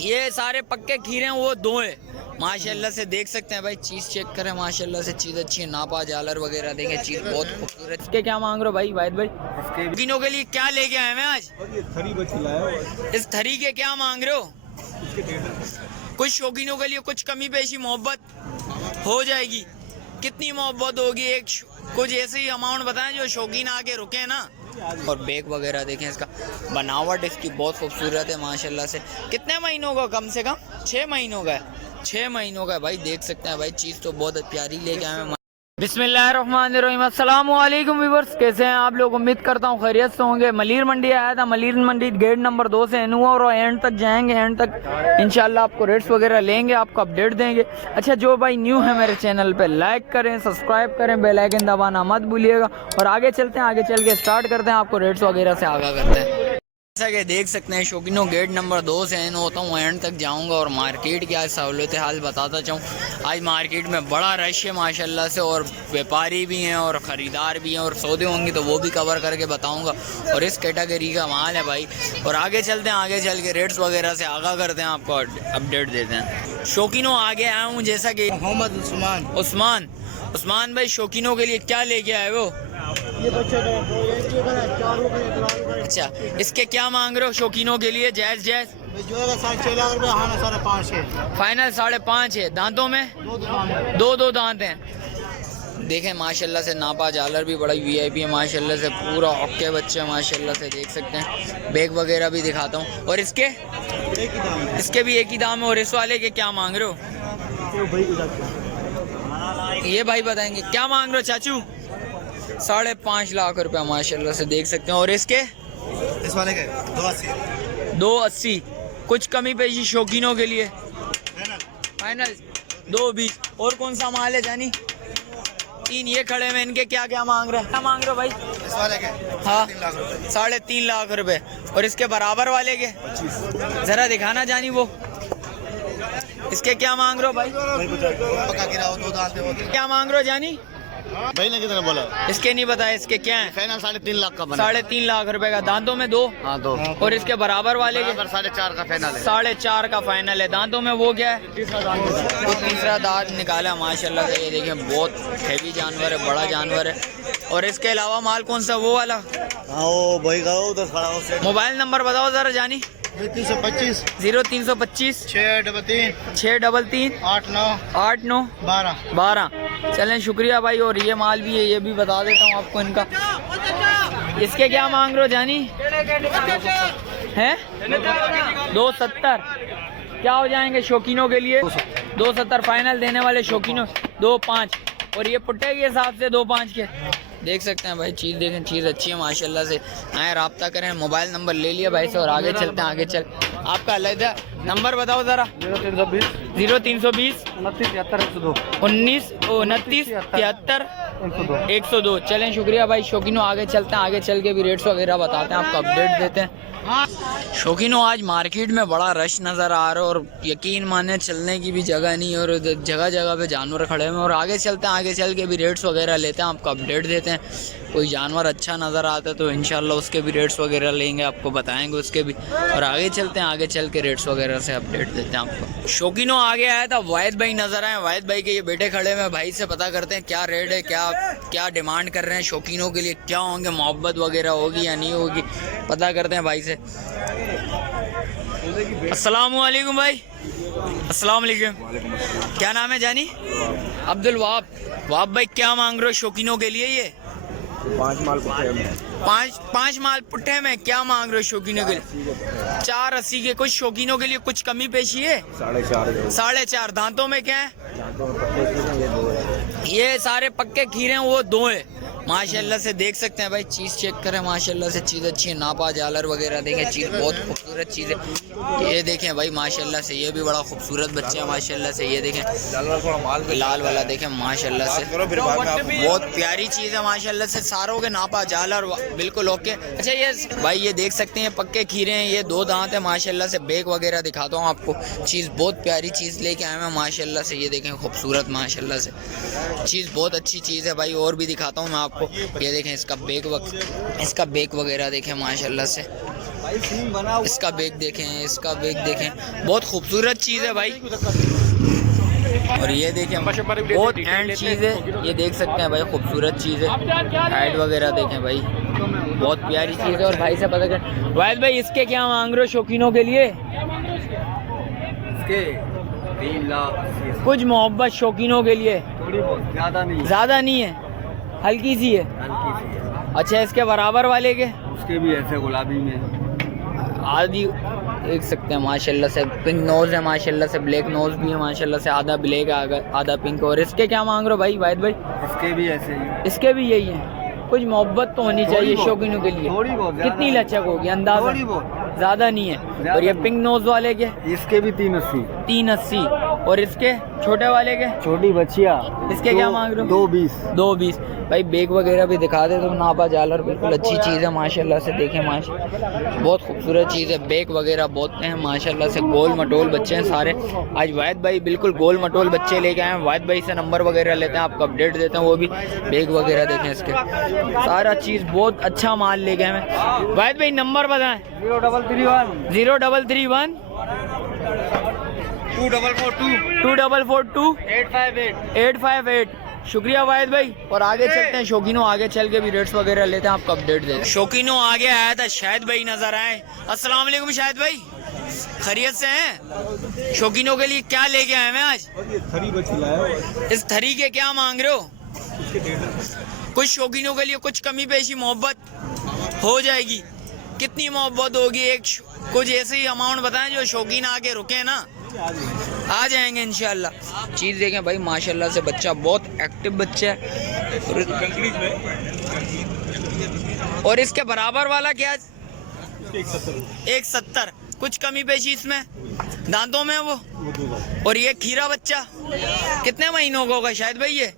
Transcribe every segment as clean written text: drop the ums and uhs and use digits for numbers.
ये सारे पक्के खीरे हैं, वो दो है माशाल्लाह से। देख सकते हैं भाई, चीज़ चेक करें माशाल्लाह से, चीज़ अच्छी है। नापा जालर वगैरह देखें, चीज़ बहुत खूबसूरत। इसके क्या मांग रहे हो भाई वाहिद भाई? शौकीनों के लिए क्या लेके आए हैं आज? इस थरी के क्या मांग रहे हो? कुछ शौकीनों के लिए कुछ कमी पेशी मोहब्बत हो जाएगी। कितनी मोहब्बत होगी? कुछ ऐसे ही अमाउंट बताएं जो शौकीन आके रुके ना। और बैग वगैरह देखें, इसका बनावट इसकी बहुत खूबसूरत है माशाल्लाह से। कितने महीनों का? कम से कम 6 महीनों का है। 6 महीनों का है भाई। देख सकते हैं भाई, चीज़ तो बहुत प्यारी लेके आए हैं। बिस्मिल्लाहिर्रहमानिर्रहीम। अस्सलाम वालेकुम व्यूअर्स, कैसे हैं आप लोग? उम्मीद करता हूँ खैरियत से होंगे। मलिर मंडी आया था। मलिर मंडी गेट नंबर 2 से एनुआ और एंड तक जाएंगे। एंड तक इंशाल्लाह आपको रेट्स वगैरह लेंगे, आपको अपडेट देंगे। अच्छा, जो भाई न्यू है मेरे चैनल पे, लाइक करें, सब्सक्राइब करें, बेल आइकन दबाना मत भूलिएगा। और आगे चलते हैं, आगे चल के स्टार्ट करते हैं, आपको रेट्स वगैरह से आगाह करते हैं। जैसा कि देख सकते हैं शौकीनों, गेट नंबर 2 से एंड होता हूँ, एंड तक जाऊंगा और मार्केट की आज सहूलत हाल बताता चाहूँ। आज मार्केट में बड़ा रश है माशाल्लाह से, और व्यापारी भी हैं और ख़रीदार भी हैं, और सौदे होंगे तो वो भी कवर करके बताऊंगा। और इस कैटेगरी का माल है भाई। और आगे चलते हैं, आगे चल के रेट्स वगैरह से आगाह करते हैं, आपको अपडेट देते हैं। शौकीनों आगे आया हूँ, जैसा कि मोहम्मद उस्मान भाई, शौकीनों के लिए क्या लेके आए वो? ये बच्चे अच्छा, इसके क्या मांग रहे हो शौकीनों के लिए? जायज़ जो है 6.5 लाख रुपये, हाँ 5.5 है फाइनल। 5.5 है। दांतों में दो दांत हैं। देखें माशाल्लाह से, नापा जालर भी बड़ा वीआईपी है माशाल्लाह से, पूरा ओके बच्चे माशाल्लाह से। देख सकते हैं, बैग वगैरह भी दिखाता हूँ। और इसके भी एक ही दाम है। और इस वाले के क्या मांग रहे हो? ये भाई बताएंगे क्या मांग रहे हो चाचू? 5.5 लाख रुपया माशाल्लाह से। देख सकते हैं। और इस वाले के 280। कुछ कमी पेशी शौकीनों के लिए फाइनल 220। और कौन सा माल है जानी? 3 ये खड़े हैं, इनके क्या क्या मांग रहे हैं? क्या मांग रहे हो भाई? इस वाले के हाँ 3.5 लाख 3.5 लाख रुपए। और इसके बराबर वाले के 25। जरा दिखाना जानी वो। इसके क्या मांग रहे हो भाई? क्या मांग रहे हो जानी? भाई ने कितना बोला? इसके नहीं बताया। इसके क्या है? फाइनल 3.5 लाख का बना। 3.5 लाख रुपए का। दांतों में 2? हाँ 2। और इसके बराबर वाले के 4.5 का फाइनल है। 4.5 का फाइनल है। दांतों में वो क्या है? वो तीसरा दांत निकाला माशाल्लाह से। ये देखें, बहुत हैवी जानवर है, बड़ा जानवर है। और इसके अलावा माल कौन सा? वो वाला। हाँ वो भाई का उधर खड़ा हो। मोबाइल नंबर बताओ जरा जानी। 325 0325 633 633 89 12। चलें, शुक्रिया भाई। और ये माल भी है, ये भी बता देता हूँ आपको इनका। इसके क्या मांग रहे हो जानी? हैं 270। क्या हो जाएंगे शौकीनों के लिए? 270 फाइनल देने वाले शौकीनों। 2.5। और ये पुट्टे के हिसाब से 2.5 के। देख सकते हैं भाई, चीज़ देखें, चीज़ अच्छी है माशाल्लाह से। आए राब्ता करें। मोबाइल नंबर ले लिया भाई से। और आगे चलते हैं, आगे चल। आपका अलग नंबर बताओ ज़रा। 0320 0320 29 29 73 102। चलें, शुक्रिया भाई शौकीनों। आगे चलते हैं, आगे चल के भी रेट्स वगैरह बताते हैं, आपको अपडेट देते हैं। शौकीनों, आज मार्केट में बड़ा रश नज़र आ रहा है, और यकीन माने चलने की भी जगह नहीं, और जगह जगह पे जानवर खड़े हुए हैं। और आगे चलते हैं, आगे चल के भी रेट्स वगैरह लेते हैं, आपको अपडेट देते हैं। कोई जानवर अच्छा नज़र आता है तो इंशाल्लाह उसके भी रेट्स वगैरह लेंगे, आपको बताएंगे उसके भी। और आगे चलते हैं, आगे चल के रेट्स वगैरह से अपडेट देते हैं आपको। शौकीनों, आगे आया था वाहिद भाई नज़र आए। वाहिद भाई के ये बेटे खड़े हुए, भाई से पता करते हैं क्या रेट है, क्या डिमांड कर रहे हैं शौकीनों के लिए, क्या होंगे, मोहब्बत वगैरह होगी या नहीं होगी, पता करते हैं भाई से। अस्सलाम वालेकुम भाई। अस्सलाम वालेकुम। क्या नाम है जानी? अब्दुल वहाब भाई, क्या मांग रहे हो शौकीनों के लिए? ये 5 माल पुट्टे में 5 माल पुट्टे में क्या मांग रहे हो शौकीनों के लिए? 480 के। कुछ शौकीनों के लिए कुछ कमी पेशी है? 4.5। दांतों में क्या है? ये सारे पक्के खीरे हैं, वो 2 है माशाल्लाह से। देख सकते हैं भाई, चीज़ चेक करें माशाल्लाह से, चीज़ अच्छी है। नापा जालर वगैरह देखें, चीज़ बहुत खूबसूरत चीज़ है। ये देखें भाई माशाल्लाह से, ये भी बड़ा खूबसूरत बच्चे हैं माशाल्लाह से। ये देखें लाल वाला देखें माशाल्लाह से, बहुत प्यारी चीज़ है माशाल्लाह से। सारों के नापा जालर बिल्कुल ओके। अच्छा, ये भाई ये देख सकते हैं पक्के खीरे हैं, ये 2 दांत है माशाल्लाह से। बैग वगैरह दिखाता हूँ आपको। चीज़ बहुत प्यारी चीज़ लेके आए हैं माशाल्लाह से। ये देखें खूबसूरत माशाल्लाह से, चीज़ बहुत अच्छी चीज़ है भाई। और भी दिखाता हूँ मैं आपको। ये देखें इसका बैग वगैरह देखें माशाल्लाह से, इसका बैग देखें, इसका बैग देखें, बहुत खूबसूरत चीज़ है भाई। और ये देखें बहुत एंड चीज़ है, ये देख सकते हैं भाई, खूबसूरत चीज़ है। हाइट वगैरह देखें भाई, बहुत प्यारी चीज़ है। और भाई से पता कर वाहिद भाई इसके क्या मांग रहे हो शौकीनों के लिए? इसके 3 लाख। कुछ मोहब्बत शौकीनों के लिए, थोड़ी बहुत, ज़्यादा नहीं है, हल्की सी है। हल्की सी है। अच्छा इसके बराबर वाले के? उसके भी ऐसे गुलाबी में आदि देख सकते हैं माशाल्लाह से, पिंक नोज है माशाल्लाह से, ब्लैक नोज भी है माशाल्लाह से, आधा ब्लैक है आधा पिंक। और इसके क्या मांग रहे हो भाई वाहिद भाई? इसके भी ऐसे ही। इसके भी यही है। कुछ मोहब्बत तो होनी चाहिए शौकीनों के लिए। थोड़ी बहुत, कितनी लचक होगी अंदाजा? थोड़ी बहुत, ज़्यादा नहीं है। और ये पिंक नोज वाले के? इसके भी 380। 380। और इसके छोटे वाले के? छोटी बच्चिया इसके क्या मांग रहे हो? 220। 220। भाई बैग वगैरह भी दिखा दे तो नापा जालर बिल्कुल अच्छी चीज़ है माशाल्लाह से। देखें बहुत खूबसूरत चीज़ है। बैग वगैरह बहुत हैं माशाल्लाह से, गोल मटोल बच्चे हैं सारे। आज वाहिद भाई बिल्कुल गोल मटोल बच्चे लेके आए हैं। वाहिद भाई से नंबर वगैरह लेते हैं, आपको अपडेट देते हैं वो भी। बैग वगैरह देखें इसके, सारा चीज़ बहुत अच्छा माल लेके आए हैं। वाहिद भाई नंबर बताएं। 0331 0331 2442 858। शुक्रिया वाहिद भाई। और आगे चलते हैं शौकीनों, आगे चल के भी रेट्स वगैरह लेते हैं, आपको अपडेट देते हैं। शौकीनों आगे आया था शाहिद भाई नजर आए। अस्सलाम वालेकुम शाहिद भाई, खैरियत से हैं? शौकीनों के लिए क्या लेके आए हैं आज? थरी बच्ची लाया। इस थरी के क्या मांग रहे हो? कुछ शौकीनों के लिए कुछ कमी पेशी मोहब्बत हो जाएगी। कितनी मोहब्बत होगी? कुछ ऐसे ही अमाउंट बताएं जो शौकीन आके रुके ना, आ जाएंगे इंशाल्लाह। चीज़ देखें भाई माशाल्लाह से, बच्चा बहुत एक्टिव बच्चा है। और इसके बराबर वाला क्या? 170। कुछ कमी पेशी इसमें दांतों में वो? और ये खीरा बच्चा कितने महीनों का होगा शायद भाई? ये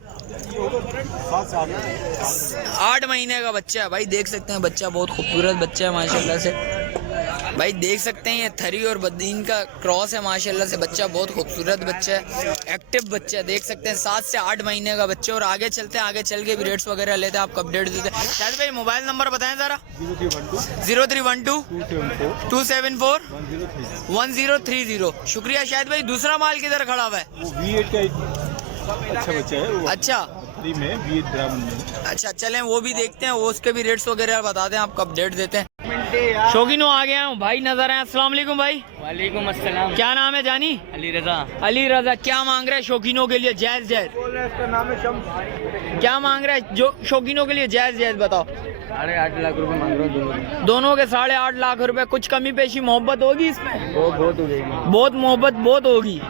8 महीने का बच्चा है भाई। देख सकते हैं बच्चा बहुत खूबसूरत बच्चा है माशाल्लाह से भाई। देख सकते हैं ये थरी और बदीन का क्रॉस है माशाल्लाह से। बच्चा बहुत खूबसूरत बच्चा है, एक्टिव बच्चा है। देख सकते हैं 7 से 8 महीने का बच्चा। और आगे चलते हैं, आगे चल के भी रेट्स वगैरह लेते हैं, आपको अपडेट देते हैं। शायद भाई मोबाइल नंबर बताएं ज़रा। 0312 274 1030। शुक्रिया शायद भाई। दूसरा माल किधर खड़ा हुआ है? अच्छा बच्चा है। अच्छा अच्छा, चलें वो भी देखते हैं, वो उसके भी रेट्स वगैरह बता दें, आपको अपडेट देते हैं। शौकीनों आ गया हूँ भाई, नजर आए। अस्सलाम वालेकुम भाई। वालेकुम अस्सलाम। क्या नाम है जानी? अली रजा। अली रजा। क्या मांग रहे हैं शौकीनों के लिए? जायज जायज। इसका नाम है शम्स। क्या मांग रहा है जो शौकीनों के लिए? जायज जायज बताओ। 8.5 लाख रुपए मांग रहा हूँ दोनों के 8.5 लाख रुपए। कुछ कमी पेशी मोहब्बत होगी इसमें? बहुत हो जाएगी। बहुत मोहब्बत बहुत होगी।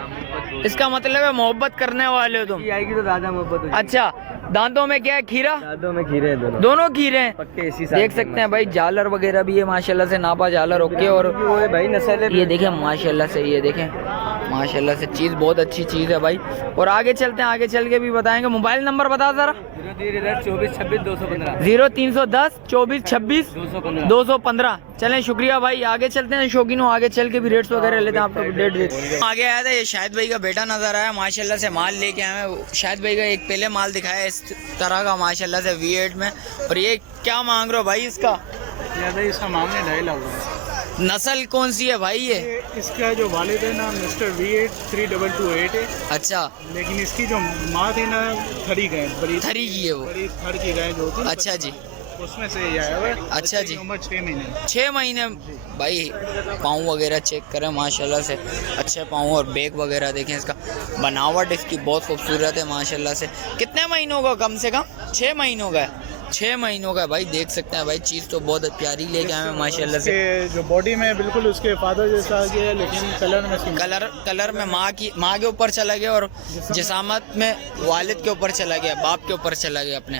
इसका मतलब है मोहब्बत करने वाले हो तुम। आएगी तो ज्यादा मोहब्बत होगी। अच्छा, दांतों में क्या है? खीरा? दांतों में खीरे हैं दोनों खीरे हैं। पक्के इसी देख सकते हैं भाई, जालर वगैरह भी है माशाल्लाह से, नापा जालर ओके। और भाई नस्ल ये देखें माशाल्लाह से, ये देखें माशाल्लाह से, चीज़ बहुत अच्छी चीज़ है भाई। और आगे चलते हैं, आगे चल के भी बताएंगे। मोबाइल नंबर बता ज़रा। 0310 24 26 215 0310 24 26 215। चलें शुक्रिया भाई। आगे चलते हैं शौकीनों, आगे चल के भी रेट्स वगैरह लेते हैं, आपको अपडेट देते हैं। आगे आया था ये शाहिद भाई का बेटा नजर आया माशाल्लाह से, माल लेके आए हैं। शाहिद भाई का एक पहले माल दिखाया इस तरह का माशाल्लाह से V8 में। और ये क्या मांग रहे हो भाई इसका? इसका मामले 2.5 लाख। नस्ल कौन सी है भाई ये? इसका जो वालिद है ना मिस्टर V8 3228 है। अच्छा, लेकिन इसकी जो माँ थी ना थरी गाय, बड़ी थरी की है वो? बड़ी थर की गाय जो होती है, अच्छा जी, उसमें से ये आया हुआ है। अच्छा जी। उम्र 6 महीने। 6 महीने भाई। पाँव वगैरह चेक करें माशाल्लाह से, अच्छे पाँव। और बैग वगैरह देखें, इसका बनावट इसकी बहुत खूबसूरत है माशाल्लाह से। कितने महीनों का? कम से कम 6 महीनों का है। 6 महीनों का भाई। देख सकते हैं भाई, चीज़ तो बहुत प्यारी लेके आए हैं माशाल्लाह से। जो बॉडी में बिल्कुल उसके फादर जैसा आ गया है, लेकिन कलर में कलर में माँ के ऊपर चला गया, और जिसामत में वालिद के ऊपर चला गया, बाप के ऊपर चला गया अपने।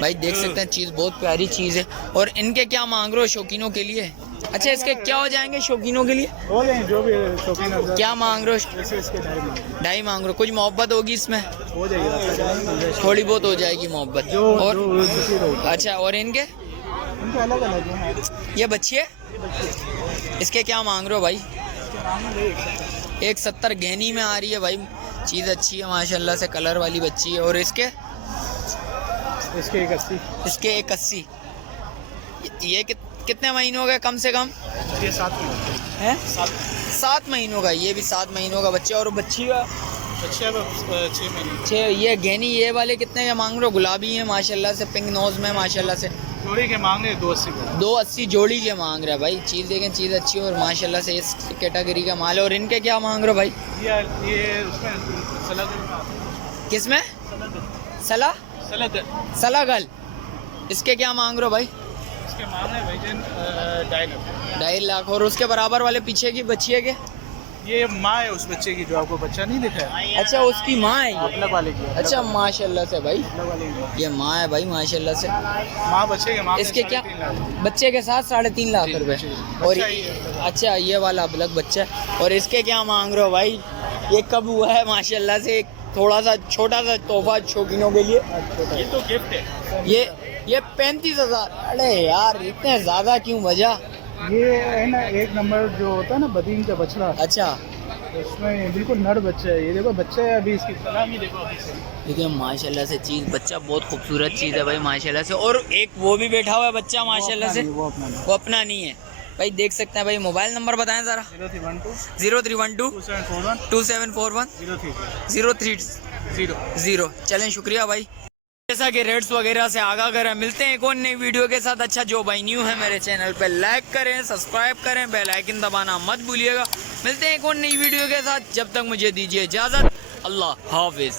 भाई देख सकते हैं, चीज़ बहुत प्यारी चीज़ है। और इनके क्या मांग रहे हो शौकीनों के लिए? अच्छा, इसके क्या हो जाएंगे शौकीनों के लिए? हो जाए जो भी शौकीन है। क्या मांग रहे हो? इसके 2.5 मांग रहे हो। कुछ मोहब्बत होगी इसमें? हो जाएगी, थोड़ी बहुत हो जाएगी मोहब्बत। और अच्छा, और इनके अलग अलग है। ये बच्चे, इसके क्या मांग रहे हो भाई? 170 गहनी में आ रही है भाई। चीज़ अच्छी है माशाल्लाह से, कलर वाली बच्ची है। और इसके 180। इसके 180। ये कितने महीनों का कम से कम? ये 7 महीने है 7 महीनों का, ये भी 7 महीनों का बच्चा। और बच्ची का अच्छे 6 महीने 6। ये गहनी ये वाले कितने का मांग रहे हो? गुलाबी है माशाल्लाह से, पिंक नोज में माशाल्लाह से। जोड़ी के मांग रहे 280 का। 280 जोड़ी के मांग रहा है भाई। चीज़ देखें, चीज़ अच्छी है और माशाल्लाह से इस कैटेगरी का माल है। और इनके क्या मांग रहे हो भाई? ये उसमें सलाद में आता है। किस में? सला सलाद सलागल। इसके क्या मांग रहे हो भाई? इसके मांग रहे भाईजान 2.5 लाख। 2.5 लाख। और उसके बराबर वाले पीछे की बच्ची है के? ये माँ है उस बच्चे की, जो आपको बच्चा नहीं दिखा है। अच्छा, उसकी माँ है ये? अलग वाले की। अच्छा माशाल्लाह से भाई, अलग वाले की ये माँ है भाई माशाल्लाह से। माँ बच्चे के मांग रहे इसके क्या 3.5 लाख। बच्चे के साथ 3.5 लाख जी, रुपए। जी। और बच्चा ही है। अच्छा, ये वाला अलग बच्चा है। और इसके क्या मांग रहे हो भाई? ये कब हुआ है माशाल्लाह से? एक थोड़ा सा छोटा सा तोहफा शौकीनों के लिए। ये तो गिफ्ट है। ये 35,000। अरे यार इतने ज़्यादा क्यों बजा? ये है ना, एक नंबर जो होता है ना बदीन का बछड़ा, अच्छा उसमें बिल्कुल नर बच्चा है। ये देखो बच्चा है अभी, इसकी सलामी देखो अभी से। देखिए माशाल्लाह से चीज़, बच्चा बहुत खूबसूरत चीज़ है भाई माशाल्लाह से। और एक वो भी बैठा हुआ है बच्चा माशाल्लाह से, वो अपना नहीं। वो अपना नहीं है भाई। देख सकते हैं भाई। मोबाइल नंबर बताएं ज़रा। 0312 0312 2741 2741 030। 030। चलें, शुक्रिया भाई। जैसा कि रेट्स वगैरह से आगाह करें। मिलते हैं एक और नई वीडियो के साथ। अच्छा, जो भाई न्यू है मेरे चैनल पे लाइक करें, सब्सक्राइब करें, बेल आइकन दबाना मत भूलिएगा। मिलते हैं एक और नई वीडियो के साथ। जब तक मुझे दीजिए इजाज़त। अल्लाह हाफिज़।